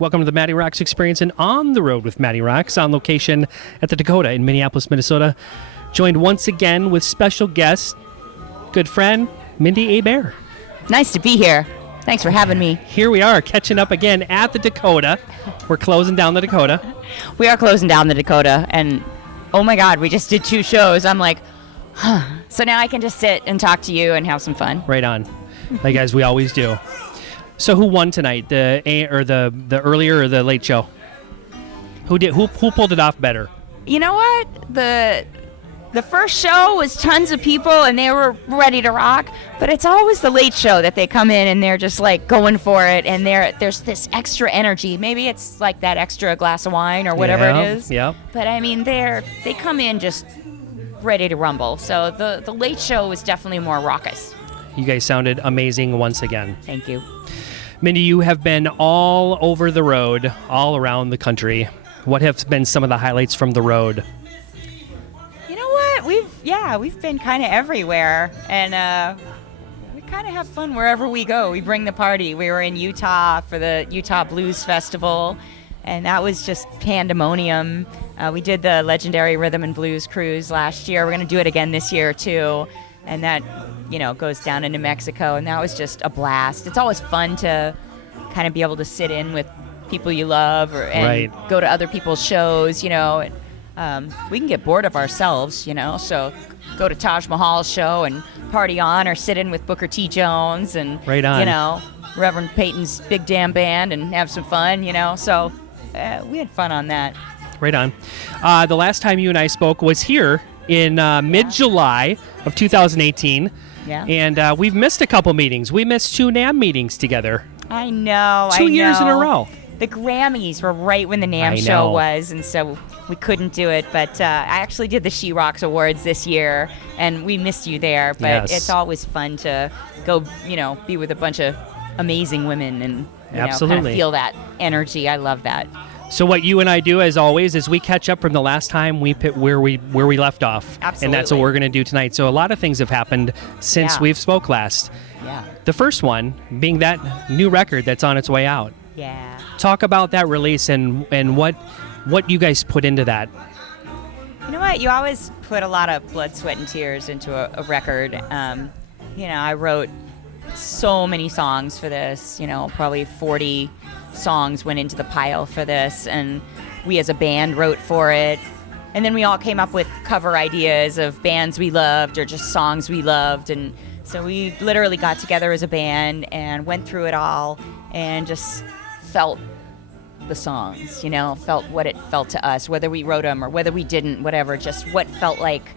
Welcome to the Matty Rocks experience and On the Road with Matty Rocks on location at the Dakota in Minneapolis, Minnesota. Joined once again with special guest, good friend, Mindi Abair. Nice to be here. Thanks for having me. Here we are, catching up again at the Dakota. We're closing down the Dakota. We are closing down the Dakota, and oh my God, we just did 2 shows. I'm like, huh. So now I can just sit and talk to you and have some fun. Right on, like as we always do. So who won tonight, the earlier or the late show? Who pulled it off better? You know what? The first show was tons of people and they were ready to rock, but it's always the late show that they come in and they're just like going for it, and there's this extra energy. Maybe it's like that extra glass of wine or whatever it is. Yeah. But I mean, they come in just ready to rumble. So the late show was definitely more raucous. You guys sounded amazing once again. Thank you. Mindi, you have been all over the road, all around the country. What have been some of the highlights from the road? You know what? We've been kind of everywhere, and we kind of have fun wherever we go. We bring the party. We were in Utah for the Utah Blues Festival, and that was just pandemonium. We did the legendary Rhythm and Blues Cruise last year. We're going to do it again this year, too, and that goes down into Mexico, and that was just a blast. It's always fun to kind of be able to sit in with people you love and go to other people's shows, we can get bored of ourselves, so go to Taj Mahal's show and party on, or sit in with Booker T. Jones and, Reverend Peyton's Big Damn Band and have some fun, so we had fun on that. Right on. The last time you and I spoke was here in mid-July of 2018. Yeah. And we've missed a couple meetings. We missed 2 NAMM meetings together. I know. 2 years in a row. The Grammys were right when the NAMM show was, and so we couldn't do it. But I actually did the She Rocks Awards this year, and we missed you there. But It's always fun to go, be with a bunch of amazing women and kind of feel that energy. I love that. So what you and I do, as always, is we catch up from the last time we pit where we left off. Absolutely. And that's what we're going to do tonight. So a lot of things have happened since we've spoke last. Yeah. The first one being that new record that's on its way out. Yeah. Talk about that release and what you guys put into that. You know what? You always put a lot of blood, sweat, and tears into a record. I wrote so many songs for this. Probably 40 songs went into the pile for this, and we as a band wrote for it. And then we all came up with cover ideas of bands we loved or just songs we loved. And so we literally got together as a band and went through it all and just felt the songs, felt what it felt to us, whether we wrote them or whether we didn't, whatever, just what felt like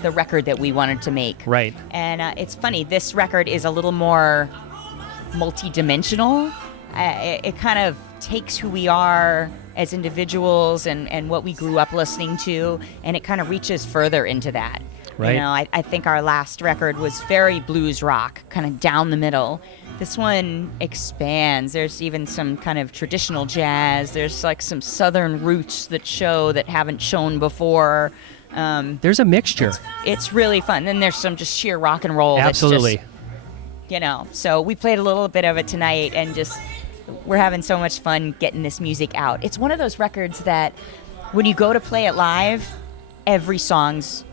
the record that we wanted to make. Right. And it's funny, this record is a little more multi-dimensional. It kind of takes who we are as individuals and what we grew up listening to, and it kind of reaches further into that. Right. I think our last record was very blues rock, kind of down the middle. This one expands. There's even some kind of traditional jazz. There's like some southern roots that haven't shown before. There's a mixture. It's really fun. Then there's some just sheer rock and roll. Absolutely. That's just, so we played a little bit of it tonight, and just we're having so much fun getting this music out. It's one of those records that when you go to play it live, every song's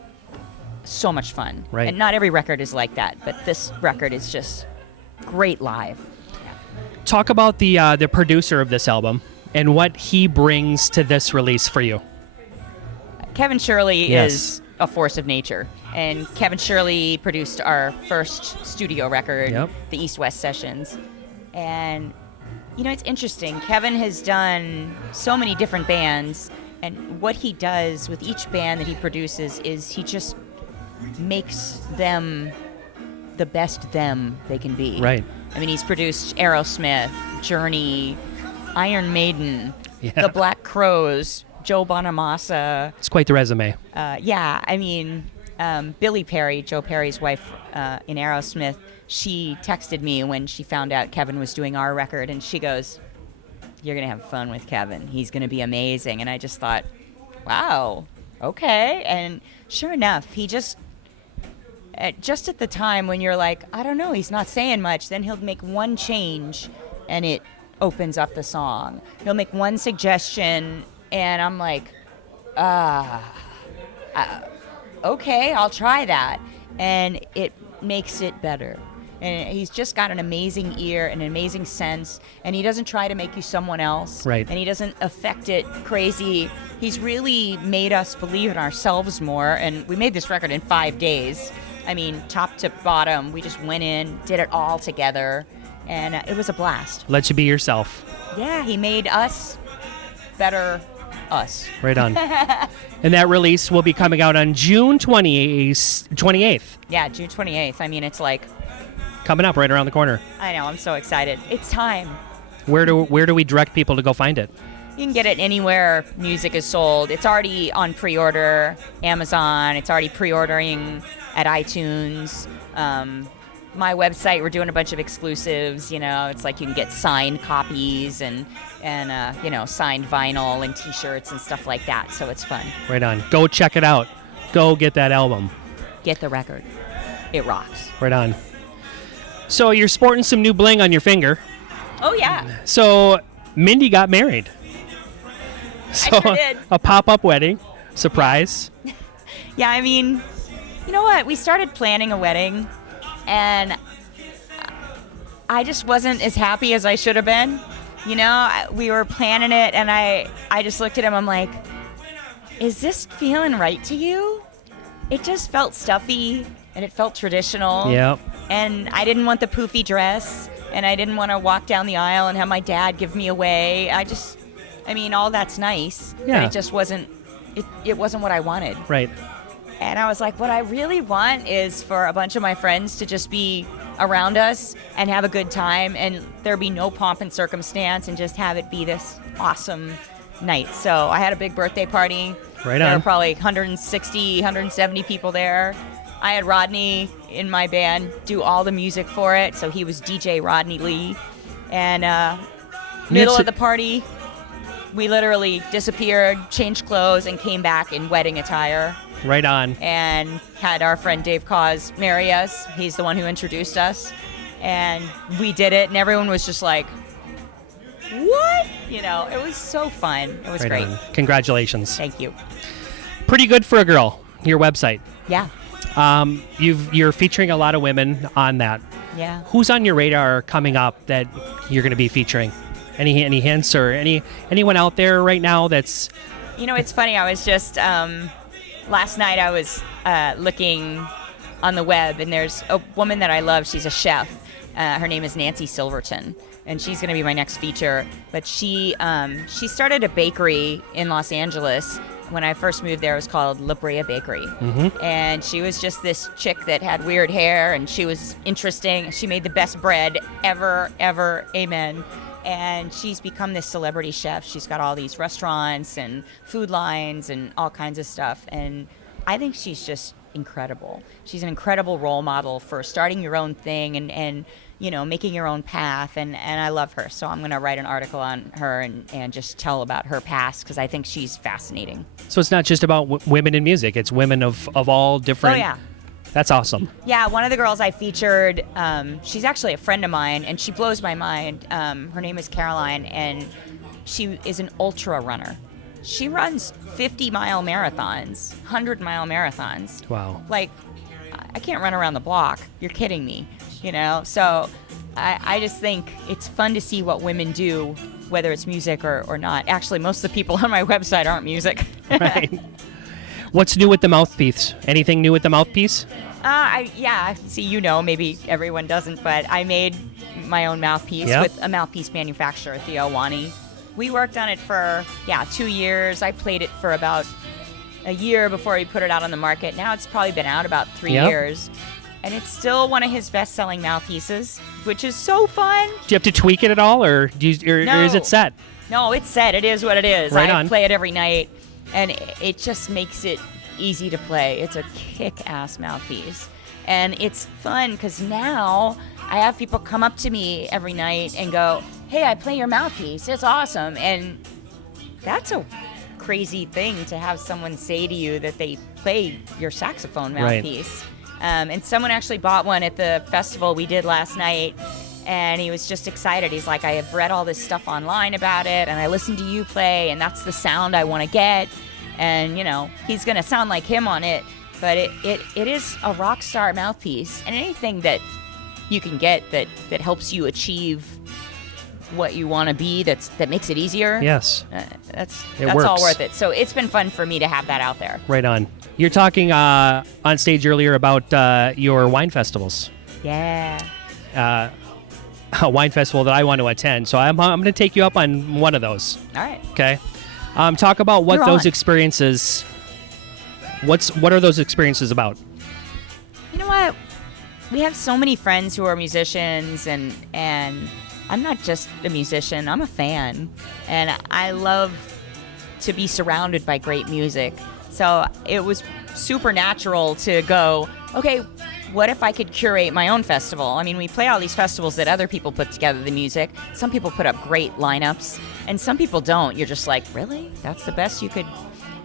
so much fun. Right. And not every record is like that, but this record is just great live. Yeah. Talk about the producer of this album and what he brings to this release for you. Kevin Shirley is a force of nature. And Kevin Shirley produced our first studio record, the East West Sessions. And, it's interesting. Kevin has done so many different bands, and what he does with each band that he produces is he just makes them the best them they can be. Right. I mean, he's produced Aerosmith, Journey, Iron Maiden, The Black Crowes, Joe Bonamassa. It's quite the resume. Billy Perry, Joe Perry's wife in Aerosmith, she texted me when she found out Kevin was doing our record, and she goes, "You're going to have fun with Kevin. He's going to be amazing." And I just thought, wow, okay. And sure enough, he just at the time when you're like, I don't know, he's not saying much, then he'll make one change, and it opens up the song. He'll make one suggestion, and I'm like, okay, I'll try that. And it makes it better. And he's just got an amazing ear and an amazing sense, and he doesn't try to make you someone else. Right. And he doesn't affect it crazy. He's really made us believe in ourselves more, and we made this record in 5 days. I mean, top to bottom, we just went in, did it all together, and it was a blast. Let you be yourself. Yeah, he made us better us. Right on. And that release will be coming out on June 28th. Yeah, June 28th. I mean, it's like, Coming up right around the corner. I know, I'm so excited. It's time. Where do we direct people to go find it? You can get it anywhere music is sold. It's already on pre-order, Amazon. It's already pre-ordering at iTunes. My website, we're doing a bunch of exclusives. You know, it's like you can get signed copies and signed vinyl and T-shirts and stuff like that. So it's fun. Right on. Go check it out. Go get that album. Get the record. It rocks. Right on. So you're sporting some new bling on your finger. Oh yeah. So Mindi got married. So sure did. A pop-up wedding. Surprise. Yeah, I mean, you know what? We started planning a wedding, and I just wasn't as happy as I should have been. You know, we were planning it, and I just looked at him. I'm like, is this feeling right to you? It just felt stuffy, and it felt traditional. Yep. And I didn't want the poofy dress, and I didn't want to walk down the aisle and have my dad give me away. I mean, all that's nice, Yeah. but it just wasn't, it wasn't what I wanted. Right. And I was like, what I really want is for a bunch of my friends to just be around us and have a good time, and there be no pomp and circumstance, and just have it be this awesome night. So I had a big birthday party. Right There on. were probably 160, 170 people there. I had Rodney in my band do all the music for it, so he was DJ Rodney Lee. And middle of the party, we literally disappeared, changed clothes, and came back in wedding attire. Right on. And had our friend Dave Cause marry us. He's the one who introduced us. And we did it, and everyone was just like, what? You know, it was so fun. It was Right great. on. Congratulations. Thank you. Pretty good for a girl, your website. Yeah. You're featuring a lot of women on that. Yeah. Who's on your radar coming up that you're going to be featuring? Any hints or anyone out there right now that's... You know, it's funny. I was just... last night I was looking on the web, and there's a woman that I love. She's a chef. Her name is Nancy Silverton, and she's going to be my next feature. But she started a bakery in Los Angeles. When I first moved there, it was called La Brea Bakery. Mm-hmm. And she was just this chick that had weird hair, and she was interesting. She made the best bread ever, amen. And she's become this celebrity chef. She's got all these restaurants and food lines and all kinds of stuff. And I think she's just incredible. She's an incredible role model for starting your own thing and you know, making your own path. And I love her. So I'm going to write an article on her and just tell about her past, because I think she's fascinating. So it's not just about women in music. It's women of all different... Oh, yeah. That's awesome. Yeah, one of the girls I featured, she's actually a friend of mine, and she blows my mind. Her name is Caroline, and she is an ultra runner. She runs 50-mile marathons, 100-mile marathons. Wow. Like, I can't run around the block. You're kidding me, you know? So I just think it's fun to see what women do, whether it's music or not. Actually, most of the people on my website aren't music. Right. What's new with the Mouthpiece? Anything new with the Mouthpiece? Yeah, see, you know, maybe everyone doesn't, but I made my own mouthpiece with a mouthpiece manufacturer, Theo Wani. We worked on it for, 2 years. I played it for about a year before he put it out on the market. Now it's probably been out about 3 years. And it's still one of his best-selling mouthpieces, which is so fun. Do you have to tweak it at all, or is it set? No, it's set. It is what it is. Right I on. play it every night, and it just makes it easy to play. It's a kick-ass mouthpiece. And it's fun because now I have people come up to me every night and go, hey, I play your mouthpiece. It's awesome. And that's a crazy thing to have someone say to you that they play your saxophone mouthpiece. And someone actually bought one at the festival we did last night, And he was just excited. He's like, I have read all this stuff online about it, and I listened to you play, and that's the sound I want to get. And, you know, he's going to sound like him on it. But it is a rock star mouthpiece. And anything that you can get that helps you achieve what you want to be, that makes it easier. Yes. That's works. all worth it. So it's been fun for me to have that out there. Right on. You're talking on stage earlier about your wine festivals. Yeah. A wine festival that I want to attend. So I'm going to take you up on one of those. All right. Okay. Talk about what You're those on. experiences. What are those experiences about? You know what? We have so many friends who are musicians, and I'm not just a musician. I'm a fan, and I love to be surrounded by great music. So it was super natural to go, okay, what if I could curate my own festival? I mean, we play all these festivals that other people put together the music. Some people put up great lineups, and some people don't. You're just like, really? That's the best you could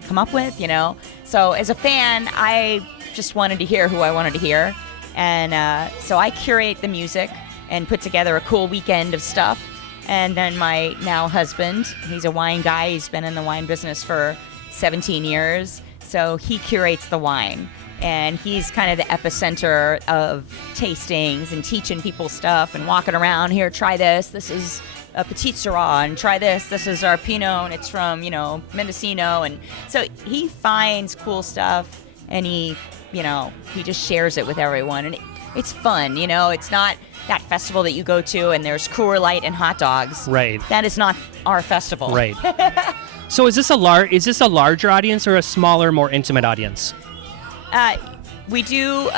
come up with, you know? So as a fan, I just wanted to hear who I wanted to hear. And so I curate the music and put together a cool weekend of stuff. And then my now husband, he's a wine guy. He's been in the wine business for 17 years. So he curates the wine. And he's kind of the epicenter of tastings and teaching people stuff and walking around. Here, try this. This is a Petit Syrah. And try this. This is our Pinot, and it's from, you know, Mendocino. And so he finds cool stuff, and he just shares it with everyone. And it's fun, you know. It's not that festival that you go to and there's Coors Light and hot dogs. Right. That is not our festival. Right. So is this a larger audience or a smaller, more intimate audience? We do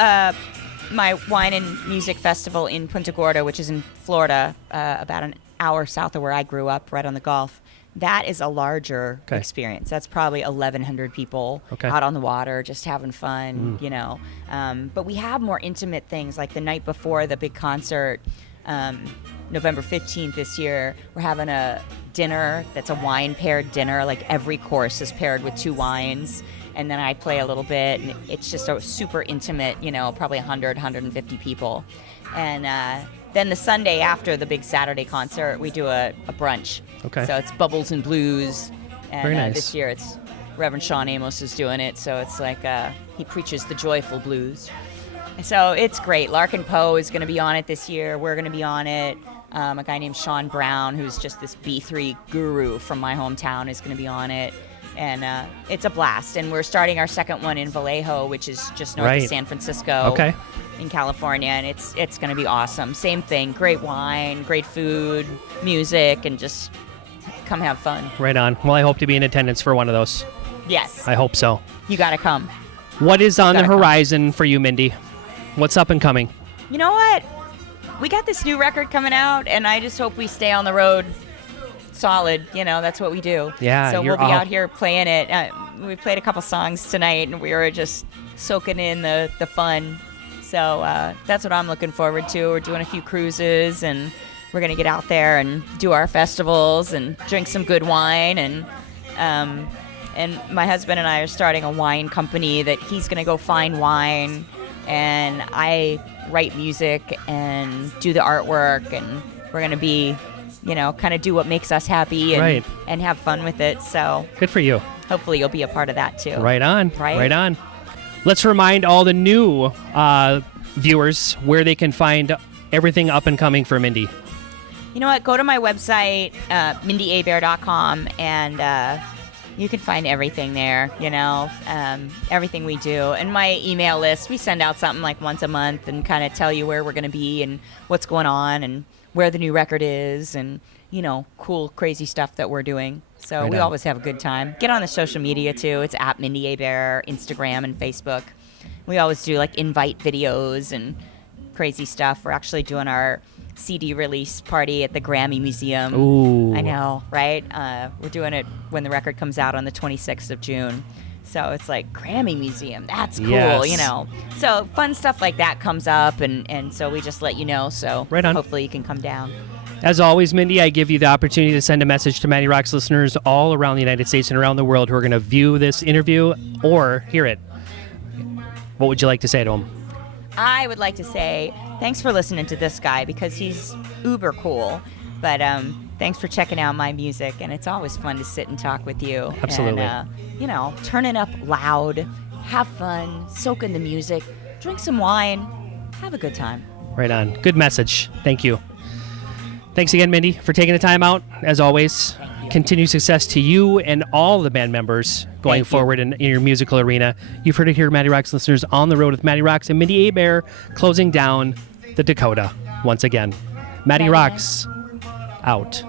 my wine and music festival in Punta Gorda, which is in Florida, about an hour south of where I grew up, right on the Gulf. That is a larger experience. That's probably 1,100 people out on the water, just having fun, you know. But we have more intimate things, like the night before the big concert, November 15th this year, we're having a dinner that's a wine-paired dinner. Like every course is paired with 2 wines. And then I play a little bit, and it's just a super intimate, you know, probably 100, 150 people. And then the Sunday after the big Saturday concert, we do a brunch. Okay. So it's Bubbles and Blues. And Very nice. This year it's Reverend Sean Amos is doing it. So it's like he preaches the joyful blues. So it's great. Larkin Poe is going to be on it this year. We're going to be on it. A guy named Sean Brown, who's just this B3 guru from my hometown, is going to be on it. And it's a blast. And we're starting our second one in Vallejo, which is just north of San Francisco in California. And it's going to be awesome. Same thing. Great wine, great food, music, and just come have fun. Right on. Well, I hope to be in attendance for one of those. Yes. I hope so. You got to come. What is on the horizon for you, Mindi? What's up and coming? You know what? We got this new record coming out, and I just hope we stay on the road solid. You know, that's what we do. Yeah. So we'll be out here playing it. We played a couple songs tonight, and we were just soaking in the fun. So that's what I'm looking forward to. We're doing a few cruises, and we're going to get out there and do our festivals and drink some good wine. And my husband and I are starting a wine company that he's going to go find wine, and I write music and do the artwork, and we're going to be, you know, kind of do what makes us happy and have fun with it. So good for you. Hopefully you'll be a part of that too. Right on. Right on. Let's remind all the new viewers where they can find everything up and coming for Mindi. You know what? Go to my website, MindiAbair.com, and you can find everything there, you know, everything we do. And my email list, we send out something like once a month and kind of tell you where we're going to be and what's going on and where the new record is and, you know, cool, crazy stuff that we're doing. So we always have a good time. Get on the social media, too. It's at Mindi Abair, Instagram and Facebook. We always do, like, invite videos and crazy stuff. We're actually doing our CD release party at the Grammy Museum. Ooh. I know, right? We're doing it when the record comes out on the 26th of June. So it's like, Grammy Museum, that's cool, you know. So fun stuff like that comes up, and so we just let you know. So hopefully you can come down. As always, Mindi, I give you the opportunity to send a message to Matty Rock's listeners all around the United States and around the world who are going to view this interview or hear it. What would you like to say to them? I would like to say thanks for listening to this guy because he's uber cool. But thanks for checking out my music, and it's always fun to sit and talk with you. Absolutely. And, turn it up loud, have fun, soak in the music, drink some wine, have a good time. Right on. Good message. Thank you. Thanks again, Mindy, for taking the time out, as always. Continued success to you and all the band members going forward in your musical arena. You've heard it here, Matty Rocks listeners, on the road with Matty Rocks and Mindy Abair, closing down the Dakota once again. Matty Rocks, out.